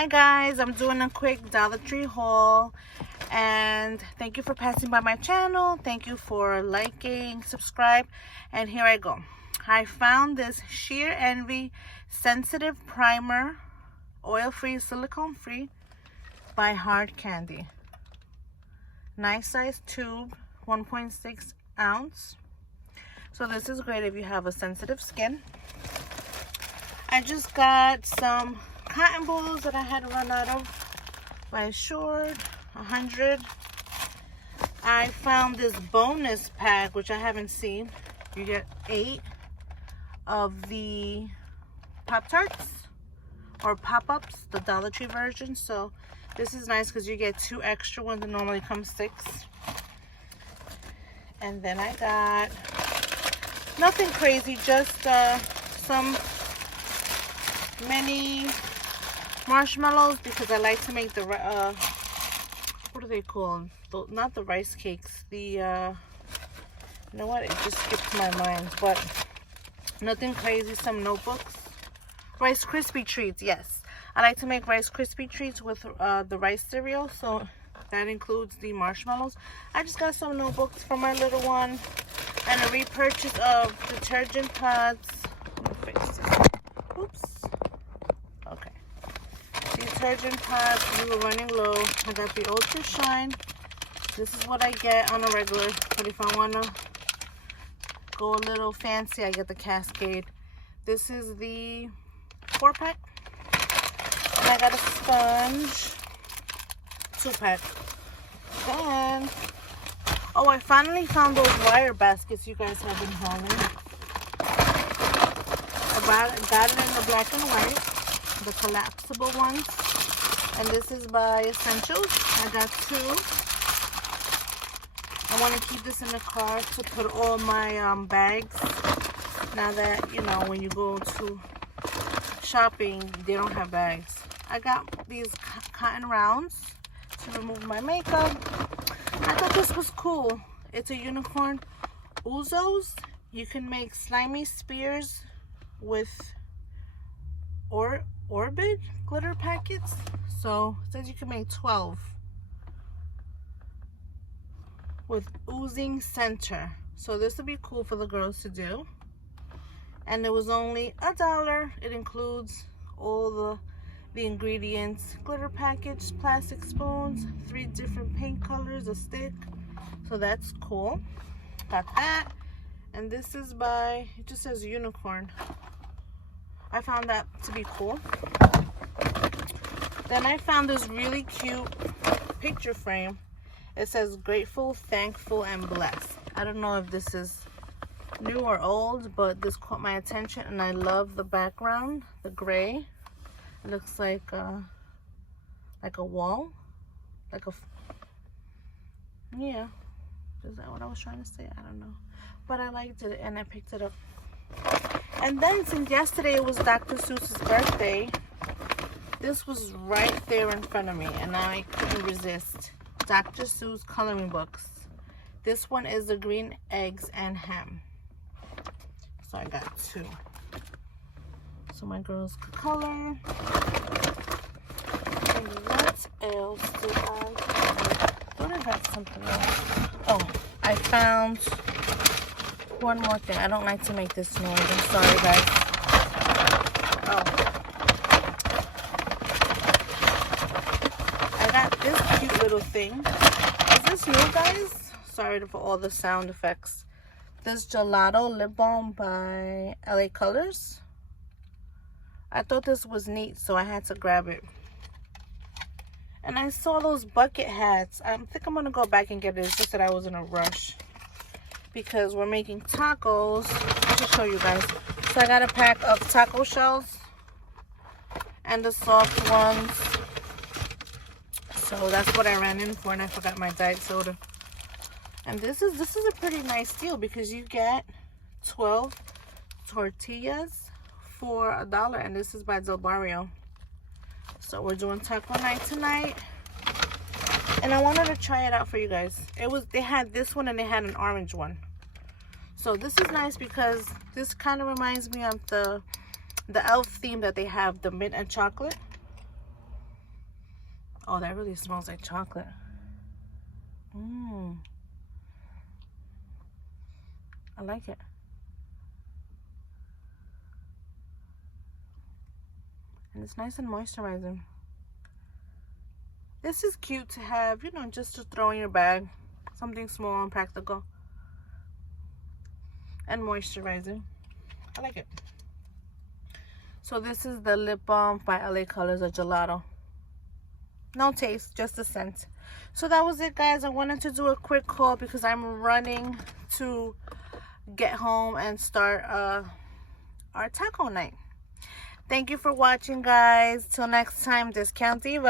Hi guys, I'm doing a quick Dollar Tree haul, and thank you for passing by my channel. Thank you for liking, subscribe, and here I go. I found this Sheer Envy Sensitive Primer, oil-free, silicone-free by Hard Candy. Nice size tube, 1.6 ounce. So this is great if you have a sensitive skin. I just got some cotton balls that I had run out of by Assured, 100. I found this bonus pack, which I haven't seen. You get 8 of the Pop-Tarts or Pop-Ups, the Dollar Tree version. So this is nice because you get 2 extra ones and normally comes 6. And then I got nothing crazy, just some mini marshmallows because I like to make the what are they called? Not the rice cakes, the you know what, it just skipped my mind, but nothing crazy. Some notebooks, Rice Krispie treats. Yes, I like to make Rice Krispie treats with the rice cereal, so that includes the marshmallows. I just got some notebooks for my little one and a repurchase of detergent pads. Let me fix this. Oops. Okay. Detergent pads, we were running low. I got the Ultra Shine. This is what I get on a regular, but if I want to go a little fancy, I get the Cascade. This is the 4-pack. And I got a sponge, 2-pack. Then, oh, I finally found those wire baskets you guys have been hauling. I got it in the black and white, the collapsible ones. And this is by Essentials. I got 2. I want to keep this in the car to put all my bags. Now that, you know, when you go to shopping, they don't have bags. I got these cotton rounds to remove my makeup. I thought this was cool. It's a unicorn. Uzos. You can make slimy spears with Orbit glitter packets. So it says you can make 12 with oozing center. So this would be cool for the girls to do. And it was only $1. It includes all the ingredients: glitter package, plastic spoons, 3 different paint colors, a stick. So that's cool. Got that. And this is by, it just says unicorn. I found that to be cool. Then I found this really cute picture frame. It says grateful, thankful, and blessed. I don't know if this is new or old, but this caught my attention, and I love the background, the gray. It looks like a wall, yeah. Is that what I was trying to say? I don't know, but I liked it and I picked it up. And then since yesterday it was Dr. Seuss's birthday, this was right there in front of me, and I couldn't resist. Dr. Seuss coloring books. This one is the green eggs and ham. So I got 2. So my girls could color. And what else did I thought I got something else. Oh, I found one more thing. I don't like to make this noise. I'm sorry, guys. Oh. I got this cute little thing. Is this new, guys? Sorry for all the sound effects. This Gelato lip balm by LA Colors. I thought this was neat, so I had to grab it. And I saw those bucket hats. I think I'm gonna go back and get it. It's just that I was in a rush because we're making tacos. I'll just show you guys. So I got a pack of taco shells and the soft ones. So that's what I ran in for, and I forgot my diet soda. And this is a pretty nice deal because you get 12 tortillas for $1, and this is by Del Barrio. So we're doing taco night tonight, and I wanted to try it out for you guys. They had this one and they had an orange one. So this is nice because this kind of reminds me of the elf theme that they have, the mint and chocolate. Oh, that really smells like chocolate. Mmm. I like it. And it's nice and moisturizing. This is cute to have, you know, just to throw in your bag. Something small and practical. And moisturizing. I like it. So this is the lip balm by LA Colors, a gelato. No taste, just a scent. So that was it, guys. I wanted to do a quick haul because I'm running to get home and start our taco night. Thank you for watching, guys. Till next time, Discount Diva.